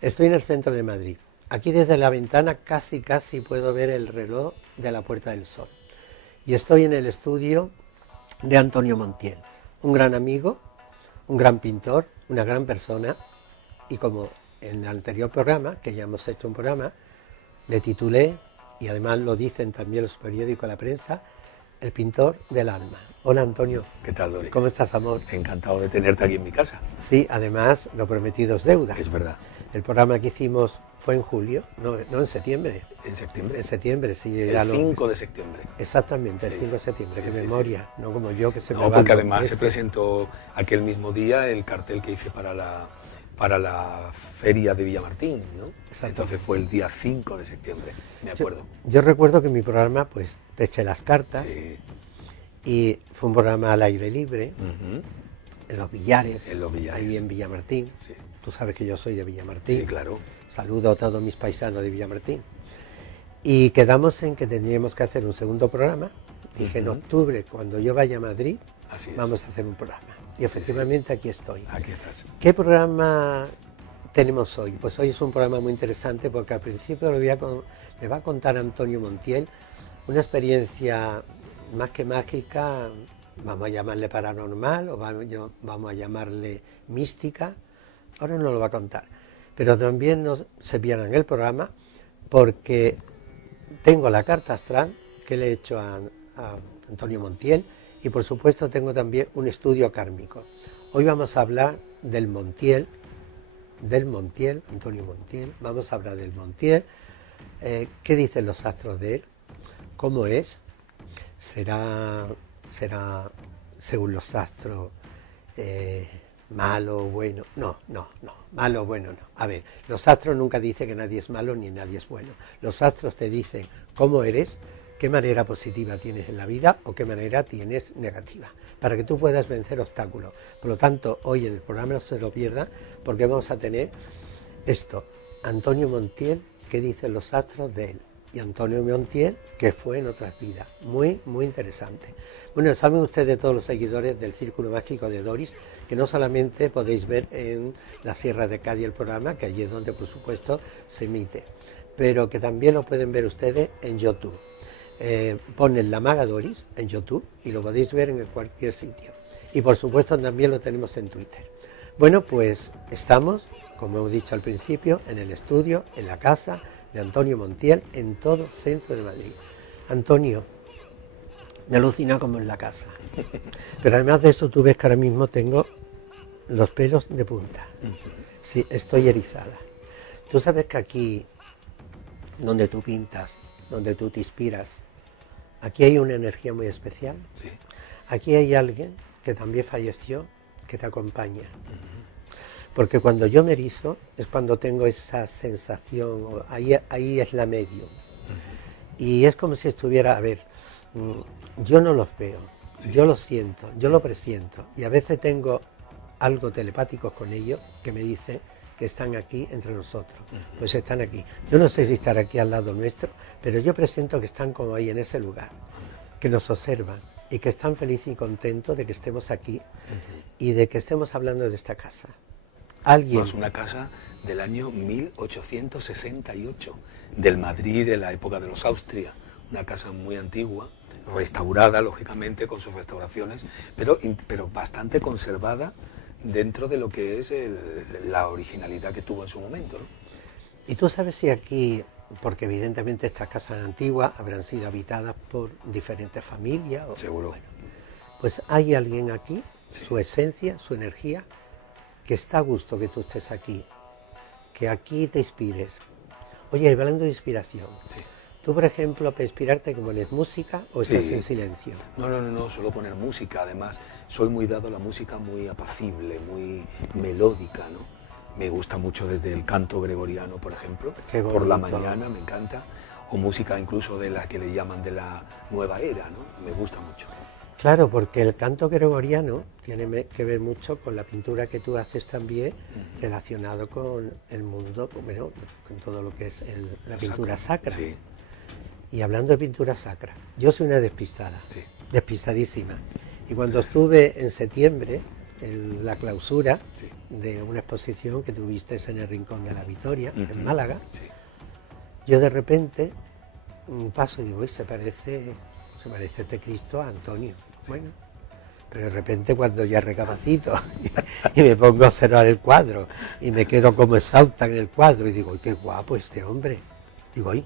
Estoy en el centro de Madrid. Aquí desde la ventana casi puedo ver el reloj de la Puerta del Sol. Y estoy en el estudio de Antonio Montiel, un gran amigo, un gran pintor, una gran persona. Y como en el anterior programa, que ya hemos hecho un programa, le titulé, y además lo dicen también los periódicos, la prensa, el pintor del alma. Hola Antonio. ¿Qué tal, Doris? ¿Cómo estás, amor? Encantado de tenerte aquí en mi casa. Sí, además lo prometido es deuda. Es verdad. El programa que hicimos fue en julio, no en septiembre. ¿En septiembre? En septiembre, sí. El 5 de septiembre. Exactamente, el Sí. 5 de septiembre, Sí, qué sí, memoria, no como yo que se me No, va porque los además se meses. presentó aquel mismo día el cartel que hice para la feria de Villamartín, ¿no? Entonces fue el día 5 de septiembre, me acuerdo. Yo recuerdo que en mi programa, pues, te eché las cartas Sí. y fue un programa al aire libre, Ujú. en los Villares, En los Villares. ahí en Villamartín. Sí. Tú sabes que yo soy de Villamartín. Sí, claro. Saludo a todos mis paisanos de Villamartín. Y quedamos en que tendríamos que hacer un segundo programa. Dije, en octubre, cuando yo vaya a Madrid, Así es. vamos a hacer un programa. Y efectivamente aquí estoy. Aquí estás. ¿Qué programa tenemos hoy? Pues hoy es un programa muy interesante porque al principio me va a contar Antonio Montiel una experiencia más que mágica, vamos a llamarle paranormal o vamos a llamarle mística. Ahora no lo va a contar. Pero también no se pierdan el programa porque tengo la carta astral que le he hecho a Antonio Montiel y por supuesto tengo también un estudio kármico. Hoy vamos a hablar del Montiel, Antonio Montiel, vamos a hablar del Montiel, qué dicen los astros de él, cómo es, será según los astros malo o bueno, no, malo o bueno no. A ver, los astros nunca dicen que nadie es malo ni nadie es bueno. Los astros te dicen cómo eres, qué manera positiva tienes en la vida o qué manera tienes negativa, para que tú puedas vencer obstáculos. Por lo tanto, hoy en el programa no se lo pierda, porque vamos a tener esto, Antonio Montiel, qué dicen los astros de él, y Antonio Montiel, que fue en otras vidas. Muy interesante. Bueno, saben ustedes, todos los seguidores del Círculo Mágico de Doris, que no solamente podéis ver en la Sierra de Cádiz el programa, que allí es donde por supuesto se emite, pero que también lo pueden ver ustedes en YouTube. Ponen La Maga Doris en YouTube y lo podéis ver en cualquier sitio. Y por supuesto también lo tenemos en Twitter. Bueno, pues estamos, como hemos dicho al principio, en el estudio, en la casa de Antonio Montiel, en todo el centro de Madrid. Antonio, me alucina como en la casa. Pero además de eso, tú ves que ahora mismo tengo los pelos de punta. Sí, estoy erizada. Tú sabes que aquí, donde tú pintas, donde tú te inspiras, aquí hay una energía muy especial. Sí. Aquí hay alguien que también falleció, que te acompaña. Porque cuando yo me erizo es cuando tengo esa sensación, ahí es la medium. Y es como si estuviera, a ver, yo no los veo, sí. Yo los siento, yo lo presiento. Y a veces tengo algo telepático con ellos que me dice que están aquí entre nosotros. Pues están aquí. Yo no sé si estar aquí al lado nuestro, pero yo presiento que están como ahí en ese lugar, que nos observan y que están felices y contentos de que estemos aquí y de que estemos hablando de esta casa. Alguien. Es una casa del año 1868, del Madrid de la época de los Austria, una casa muy antigua, restaurada lógicamente con sus restauraciones, pero bastante conservada dentro de lo que es la originalidad que tuvo en su momento, ¿no? Y tú sabes si aquí, porque evidentemente estas casas antiguas habrán sido habitadas por diferentes familias. Seguro. Bueno, pues hay alguien aquí, sí. Su esencia, su energía, que está a gusto que tú estés aquí, que aquí te inspires. Oye, hablando de inspiración, sí. Tú, por ejemplo, para inspirarte, ¿que pones música o estás en silencio? No, suelo poner música. Además, soy muy dado a la música muy apacible, muy melódica, ¿no? Me gusta mucho desde el canto gregoriano, por ejemplo, por la mañana, me encanta, o música incluso de la que le llaman de la nueva era, ¿no? Me gusta mucho. Claro, porque el canto gregoriano tiene que ver mucho con la pintura que tú haces también, relacionado con el mundo, bueno, con todo lo que es la pintura sacra. Sí. Y hablando de pintura sacra, yo soy una despistada, sí. Despistadísima. Y cuando estuve en septiembre la clausura Sí. de una exposición que tuviste en el Rincón de la Victoria, Ujú. en Málaga. Sí. Yo de repente paso y digo, uy, se parece este Cristo a Antonio. Bueno, pero de repente cuando ya recapacito y me pongo a observar el cuadro y me quedo como exhausta en el cuadro y digo, uy, qué guapo este hombre. Digo, ahí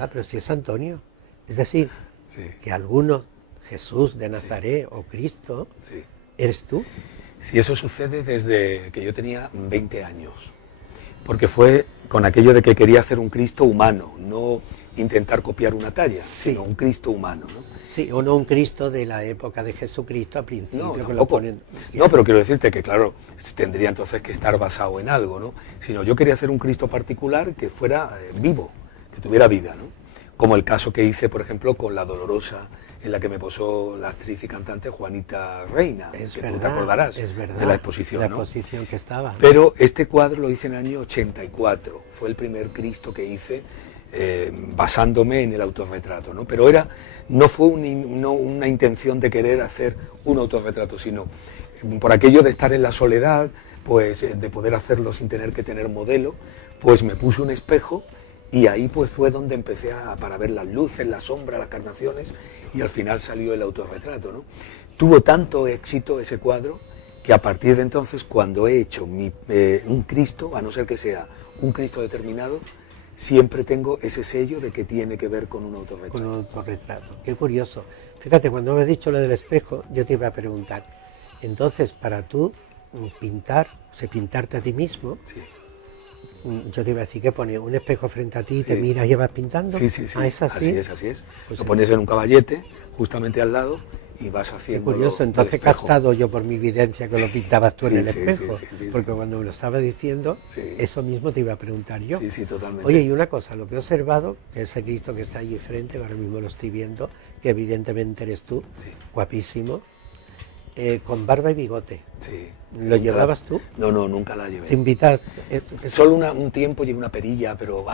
va, pero si es Antonio. Es decir, Sí. que alguno, Jesús de Nazaret o Cristo, Sí. eres tú. Sí, eso sucede desde que yo tenía 20 años, porque fue con aquello de que quería hacer un Cristo humano, no intentar copiar una talla, Sí. sino un Cristo humano, ¿no? Sí, o no un Cristo de la época de Jesucristo al principio, No, que lo tampoco. ponen. No, pero quiero decirte que, claro, tendría entonces que estar basado en algo, ¿no? Sino yo quería hacer un Cristo particular que fuera vivo, que tuviera vida, ¿no? Como el caso que hice, por ejemplo, con La Dolorosa, en la que me posó la actriz y cantante Juanita Reina, Es que verdad, tú te acordarás es verdad, de la exposición, la ¿no? exposición que estaba. Pero este cuadro lo hice en el año 84, fue el primer Cristo que hice basándome en el autorretrato, ¿no? Pero no fue una intención de querer hacer un autorretrato, sino por aquello de estar en la soledad, pues de poder hacerlo sin tener que tener modelo, pues me puse un espejo y ahí pues fue donde empecé para ver las luces, las sombras, las carnaciones y al final salió el autorretrato, ¿no? Tuvo tanto éxito ese cuadro que a partir de entonces, cuando he hecho un Cristo, a no ser que sea un Cristo determinado, siempre tengo ese sello de que tiene que ver con un autorretrato. Con un autorretrato. Qué curioso. Fíjate, cuando me has dicho lo del espejo, yo te iba a preguntar, entonces, para tú pintarte a ti mismo, Sí. yo te iba a decir que pones un espejo frente a ti y te Sí. miras y vas pintando. Sí, sí, sí. Ah, ¿es así? Así es. Pues lo sí. pones en un caballete, justamente al lado, y vas Qué haciendo. curioso, entonces he captado yo por mi evidencia que lo pintabas tú Sí, en el sí, espejo, sí, sí, sí, porque sí. cuando me lo estaba diciendo, Sí. eso mismo te iba a preguntar yo. Sí, sí, totalmente. Oye, y una cosa, lo que he observado, que ese Cristo que está allí frente, ahora mismo lo estoy viendo, que evidentemente eres tú, Sí. guapísimo, con barba y bigote. Sí. ¿Lo Nunca llevabas tú? No, nunca la llevé. Te invitas... Solo un tiempo llevé una perilla, pero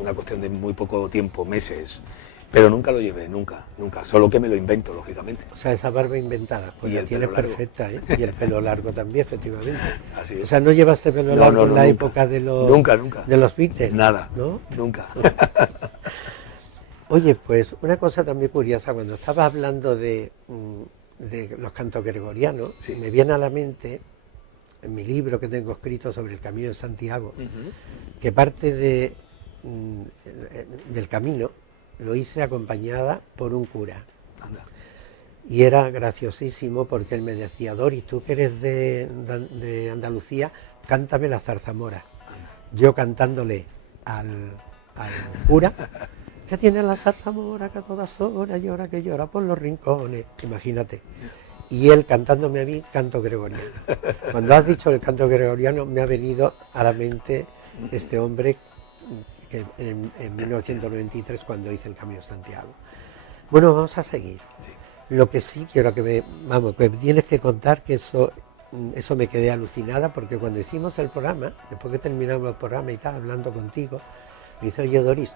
una cuestión de muy poco tiempo, meses. Pero nunca lo llevé, nunca. Solo que me lo invento, lógicamente. O sea, esa barba inventada, pues Y la el tienes pelo largo. perfecta, ¿eh? Y el pelo largo también, efectivamente. Así es. O sea, ¿no llevaste pelo largo en la nunca. época de los... Nunca. de los Beatles? Nada. ¿No? Nunca. Oye, pues una cosa también curiosa, cuando estaba hablando de los cantos gregorianos, Sí. me viene a la mente, en mi libro que tengo escrito sobre el Camino de Santiago, que parte del camino lo hice acompañada por un cura. Anda. Y era graciosísimo porque él me decía, Doris, tú que eres de Andalucía, cántame la zarzamora. Yo cantándole al cura, que tiene la zarzamora que a todas horas llora, que llora por los rincones. Imagínate. Y él cantándome a mí canto gregoriano. Cuando has dicho el canto gregoriano me ha venido a la mente este hombre que en 1993 cuando hice el Camino de Santiago. Bueno, vamos a seguir. Sí. Lo que sí quiero que me tienes que contar, que eso me quedé alucinada, porque cuando hicimos el programa, después que terminamos el programa y tal, hablando contigo, me dice, oye Doris,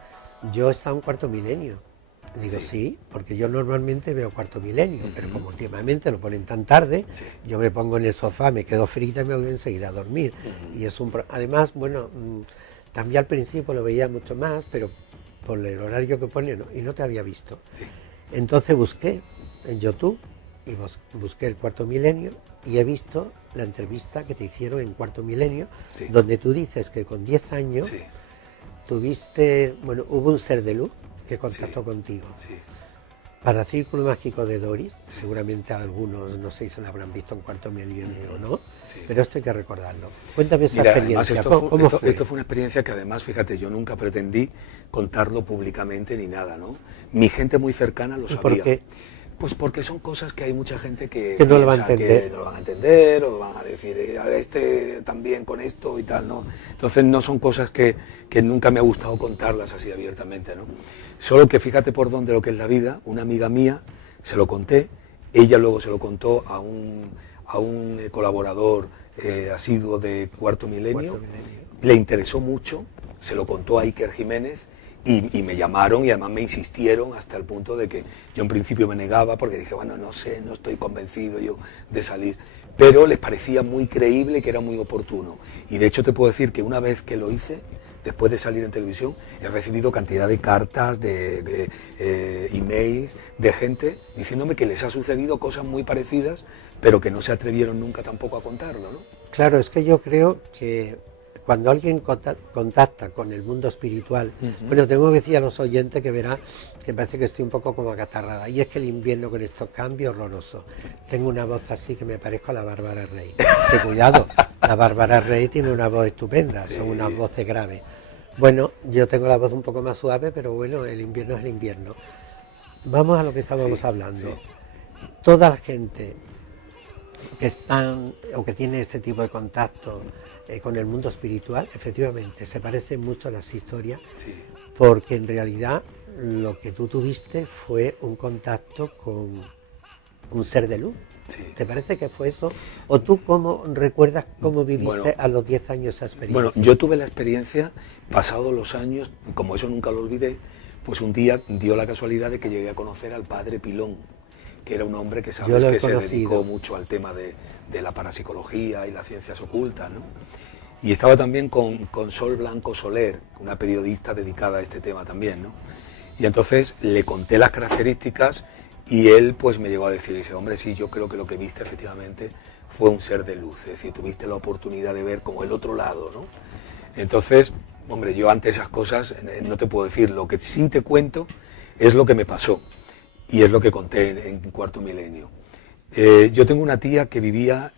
yo he estado en Cuarto Milenio. Y digo, sí, porque yo normalmente veo Cuarto Milenio, pero como últimamente lo ponen tan tarde, Sí. yo me pongo en el sofá, me quedo frita y me voy enseguida a dormir. Y es además, bueno, también al principio lo veía mucho más, pero por el horario que pone, no, y no te había visto. Sí. Entonces busqué en YouTube y busqué el Cuarto Milenio y he visto la entrevista que te hicieron en Cuarto Milenio, Sí. donde tú dices que con 10 años Sí. hubo un ser de luz que contactó Sí. contigo. Sí. Para Círculo Mágico de Doris, seguramente algunos, no sé si se lo habrán visto en Cuarto Milenio o no, Sí. pero esto hay que recordarlo. Cuéntame esa Mira, además experiencia, ¿cómo fue? esto fue una experiencia que además, fíjate, yo nunca pretendí contarlo públicamente ni nada, ¿no? Mi gente muy cercana lo ¿Y sabía. por qué? Pues porque son cosas que hay mucha gente que no lo va a piensa entender. que no lo van a entender o van a decir, "A este también con esto y tal", ¿no? Entonces no son cosas que nunca me ha gustado contarlas así abiertamente, ¿no? Solo que fíjate por dónde lo que es la vida, una amiga mía, se lo conté, ella luego se lo contó a un colaborador asiduo de Cuarto Milenio, Cuarto Milenio. le interesó mucho, se lo contó a Iker Jiménez y me llamaron y además me insistieron hasta el punto de que yo en principio me negaba porque dije, bueno, no sé, no estoy convencido yo de salir. pero les parecía muy creíble, que era muy oportuno. Y de hecho te puedo decir que una vez que lo hice, después de salir en televisión, he recibido cantidad de cartas, de emails, de gente diciéndome que les ha sucedido cosas muy parecidas, pero que no se atrevieron nunca tampoco a contarlo, ¿no? Claro, es que yo creo que cuando alguien contacta con el mundo espiritual, bueno, tengo que decir a los oyentes que verán que parece que estoy un poco como acatarrada, y es que el invierno con estos cambios horrorosos. Tengo una voz así que me parezco a la Bárbara Rey. Que cuidado, la Bárbara Rey tiene una voz estupenda, sí. Son unas voces graves. Bueno, yo tengo la voz un poco más suave, pero bueno, el invierno es el invierno. Vamos a lo que estábamos hablando. Sí. Toda la gente que están o que tiene este tipo de contacto con el mundo espiritual, efectivamente, se parecen mucho a las historias, sí. Porque en realidad lo que tú tuviste fue un contacto con un ser de luz. Sí. ¿Te parece que fue eso? ¿O tú cómo recuerdas cómo viviste a los 10 años esa experiencia? Bueno, yo tuve la experiencia, pasados los años, como eso nunca lo olvidé, pues un día dio la casualidad de que llegué a conocer al padre Pilón, que era un hombre que sabes que se dedicó mucho al tema de la parapsicología y las ciencias ocultas, ¿no? Y estaba también con Sol Blanco Soler, una periodista dedicada a este tema también, ¿no? Y entonces le conté las características y él pues me llegó a decir, dice, hombre, sí, yo creo que lo que viste efectivamente fue un ser de luz, es decir, tuviste la oportunidad de ver como el otro lado, ¿no? Entonces, hombre, yo ante esas cosas no te puedo decir, lo que sí te cuento es lo que me pasó y es lo que conté en Cuarto Milenio. Yo tengo una tía que vivía,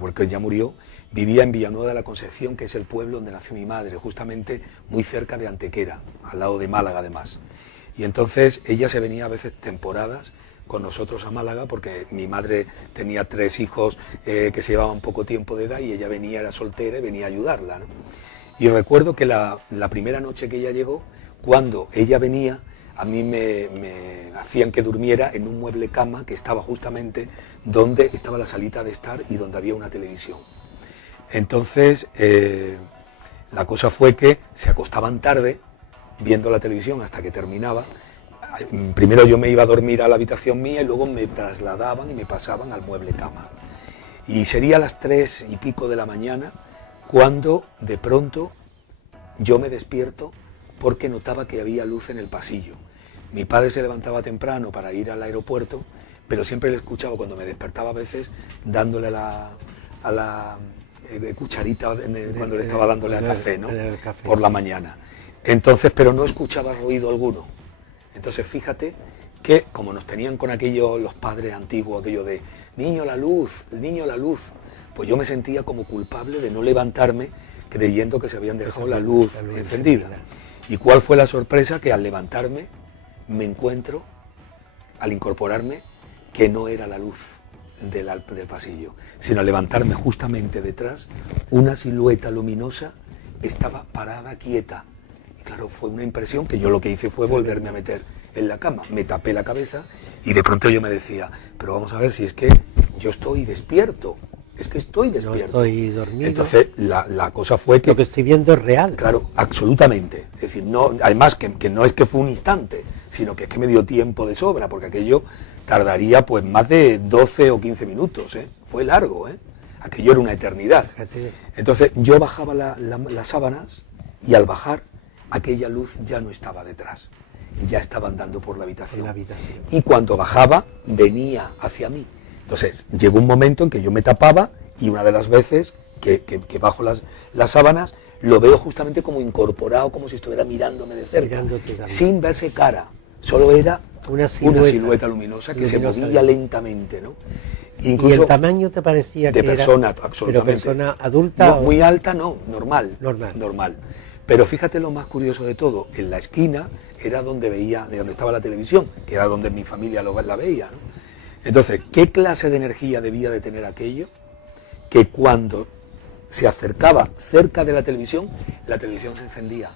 porque ya murió, vivía en Villanueva de la Concepción, que es el pueblo donde nació mi madre, justamente muy cerca de Antequera, al lado de Málaga además. Y entonces ella se venía a veces temporadas con nosotros a Málaga, porque mi madre tenía 3 hijos que se llevaban poco tiempo de edad y ella venía, era soltera y venía a ayudarla, ¿no? Y recuerdo que la primera noche que ella llegó, cuando ella venía, a mí me hacían que durmiera en un mueble cama que estaba justamente donde estaba la salita de estar y donde había una televisión. Entonces, la cosa fue que se acostaban tarde viendo la televisión hasta que terminaba. Primero yo me iba a dormir a la habitación mía y luego me trasladaban y me pasaban al mueble cama. Y sería a las 3 y pico de la mañana cuando de pronto yo me despierto porque notaba que había luz en el pasillo. Mi padre se levantaba temprano para ir al aeropuerto, pero siempre le escuchaba cuando me despertaba a veces dándole a la cucharita cuando le estaba dándole al café, ¿no? Por la mañana. Entonces, pero no escuchaba ruido alguno. Entonces, fíjate que como nos tenían con aquello los padres antiguos, aquello de niño la luz, el niño la luz, pues yo me sentía como culpable de no levantarme creyendo que se habían dejado la luz encendida. ¿Y cuál fue la sorpresa? Que al levantarme me encuentro, al incorporarme, que no era la luz del pasillo, sino al levantarme justamente detrás, una silueta luminosa estaba parada, quieta. Y claro, fue una impresión que yo lo que hice fue volverme a meter en la cama, me tapé la cabeza y de pronto yo me decía, pero vamos a ver si es que yo estoy despierto. Es que estoy despierto. No estoy dormido. Entonces la cosa fue que... Lo que estoy viendo es real. Claro, absolutamente. Es decir, no, además que no es que fue un instante, sino que es que me dio tiempo de sobra, porque aquello tardaría pues más de 12 o 15 minutos, ¿eh? Fue largo, ¿eh? Aquello era una eternidad. Entonces yo bajaba las sábanas y al bajar aquella luz ya no estaba detrás, ya estaba andando por la habitación. Y cuando bajaba venía hacia mí. Entonces, llegó un momento en que yo me tapaba y una de las veces que bajo las sábanas lo veo justamente como incorporado, como si estuviera mirándome de cerca, sin verse cara, solo era una silueta luminosa que se movía lentamente, ¿no? Incluso, ¿y el tamaño te parecía de que persona, era, absolutamente. ¿pero persona adulta? No, muy alta no, normal. Pero fíjate lo más curioso de todo, en la esquina era donde estaba la televisión, que era donde mi familia la veía, ¿no? Entonces, ¿qué clase de energía debía de tener aquello? Que cuando se acercaba cerca de la televisión se encendía.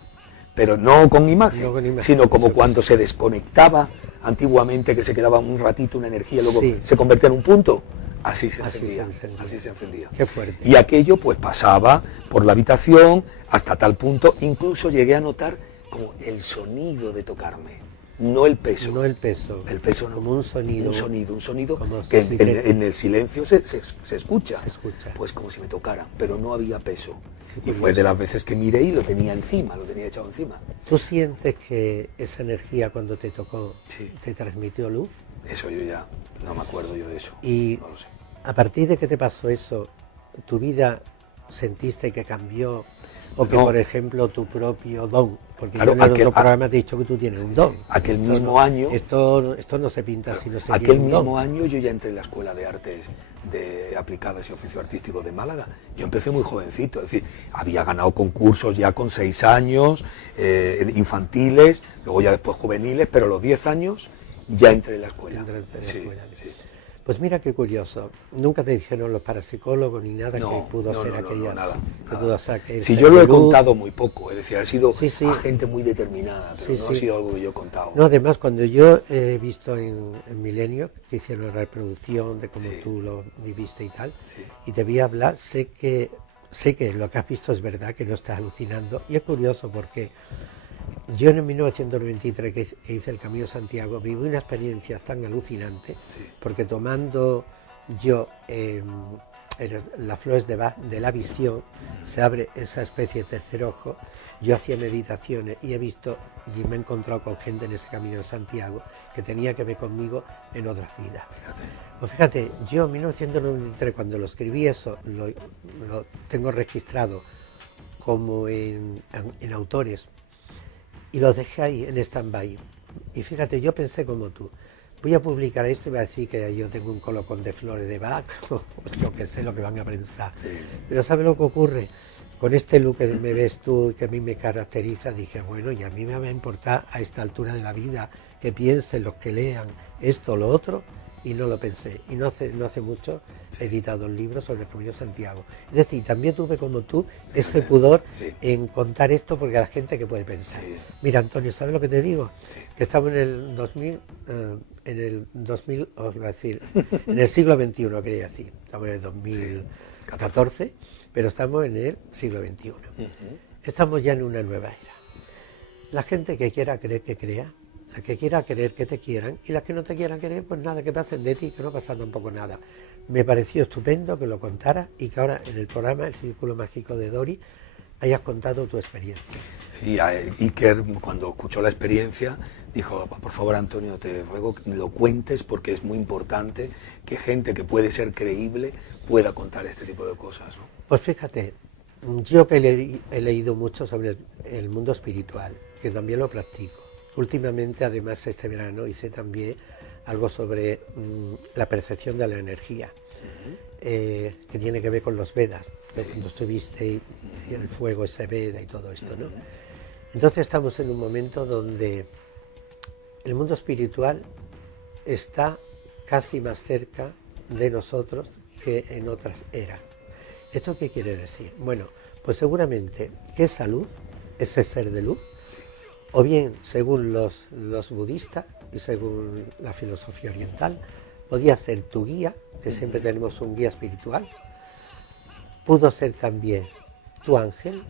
Pero no con imagen, sino como cuando se desconectaba antiguamente, que se quedaba un ratito una energía, luego se convertía en un punto. Así se encendía. Qué fuerte. Y aquello pues pasaba por la habitación hasta tal punto, incluso llegué a notar como el sonido de tocarme. no el peso. No el peso. El peso no. Como un sonido. Un sonido como que si en el silencio se escucha. Se escucha. Pues como si me tocara, pero no había peso. Qué Y fue de las veces que miré y lo tenía encima, lo tenía echado encima. ¿Tú sientes que esa energía cuando te tocó Sí. te transmitió luz? Eso yo ya no me acuerdo yo de eso. Y No lo sé. a partir de que te pasó eso, ¿tu vida sentiste que cambió? O que, No. por ejemplo, tu propio don, porque Claro, yo en el aquel- otro programa te he dicho que tú tienes un don. Aquel Esto mismo no- año... Esto no se pinta si no se Aquel tiene un mismo don. año yo ya entré en la Escuela de Artes Aplicadas y Oficio Artístico de Málaga. Yo empecé muy jovencito, es decir, había ganado concursos ya con 6 años, infantiles, luego ya después juveniles, pero a los 10 años ya entré en la escuela. Entraste en la Sí, escuela. sí. Pues mira qué curioso, nunca te dijeron los parapsicólogos ni nada No, que pudo no, ser no, no, aquellas... nada, que nada. pudo ser que Si ser yo lo he luz. contado muy poco, es decir, ha sido Sí, sí. a gente muy determinada, pero Sí, no sí. ha sido algo que yo he contado. No, además, cuando yo he visto en Milenio, que hicieron la reproducción de cómo Sí. tú lo viviste y tal, Sí. y te vi hablar, sé que lo que has visto es verdad, que no estás alucinando, y es curioso porque yo en 1993 que hice el Camino de Santiago viví una experiencia tan alucinante, Sí. porque tomando yo las flores de Bach de la visión, se abre esa especie de tercer ojo, yo hacía meditaciones y he visto y me he encontrado con gente en ese Camino de Santiago que tenía que ver conmigo en otras vidas. Fíjate. Pues fíjate, yo en 1993 cuando lo escribí eso, lo tengo registrado como en autores y lo dejé ahí en stand-by. Y fíjate, yo pensé como tú, voy a publicar esto y voy a decir que yo tengo un colocón de flores de Bach, o yo que sé lo que van a pensar. Sí. Pero ¿sabes lo que ocurre? Con este look que me ves tú y que a mí me caracteriza, dije, bueno, y a mí me va a importar a esta altura de la vida que piensen los que lean esto o lo otro, y no lo pensé. Y no hace mucho he editado un libro sobre el Camino de Santiago. Es decir, también tuve como tú ese pudor Sí. en contar esto porque a la gente que puede pensar. Sí. Mira, Antonio, ¿sabes lo que te digo? Sí. Que estamos en el 2000, os iba a decir, en el siglo XXI, quería decir. Estamos en el 2014, pero estamos en el siglo XXI. Ujú. Estamos ya en una nueva era. La gente que quiera creer que crea, la que quiera creer que te quieran, y las que no te quieran querer, pues nada, que pasen de ti, que no pasa tampoco nada. Me pareció estupendo que lo contaras y que ahora en el programa El Círculo Mágico de Dori hayas contado tu experiencia. Sí, Iker, cuando escuchó la experiencia, dijo, por favor, Antonio, te ruego que me lo cuentes porque es muy importante que gente que puede ser creíble pueda contar este tipo de cosas, ¿no? Pues fíjate, yo que he leído mucho sobre el mundo espiritual, que también lo practico. Últimamente, además, este verano hice también algo sobre la percepción de la energía, que tiene que ver con los Vedas, que cuando estuviste y el fuego ese Veda y todo esto, ¿no? Entonces estamos en un momento donde el mundo espiritual está casi más cerca de nosotros que en otras eras. ¿Esto qué quiere decir? Bueno, pues seguramente que esa luz, ese ser de luz, o bien, según los budistas y según la filosofía oriental, podía ser tu guía, que siempre tenemos un guía espiritual, pudo ser también tu ángel,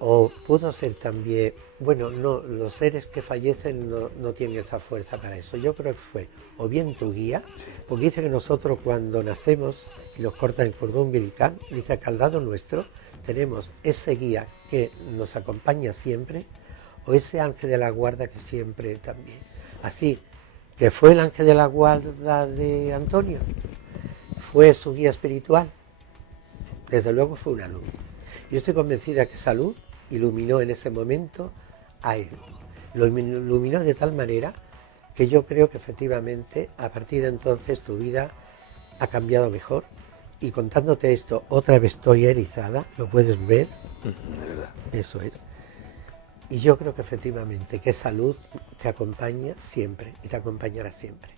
o pudo ser también, bueno, no, los seres que fallecen no tienen esa fuerza para eso. Yo creo que fue o bien tu guía, porque dice que nosotros cuando nacemos y nos cortan el cordón umbilical, dice que al lado nuestro tenemos ese guía que nos acompaña siempre, o ese ángel de la guarda que siempre también. Así que fue el ángel de la guarda de Antonio, fue su guía espiritual, desde luego fue una luz. Yo estoy convencida que esa luz iluminó en ese momento a él. Lo iluminó de tal manera que yo creo que efectivamente a partir de entonces tu vida ha cambiado mejor. Y contándote esto, otra vez estoy erizada, lo puedes ver, De verdad. eso es. Y yo creo que efectivamente que esa luz te acompaña siempre y te acompañará siempre.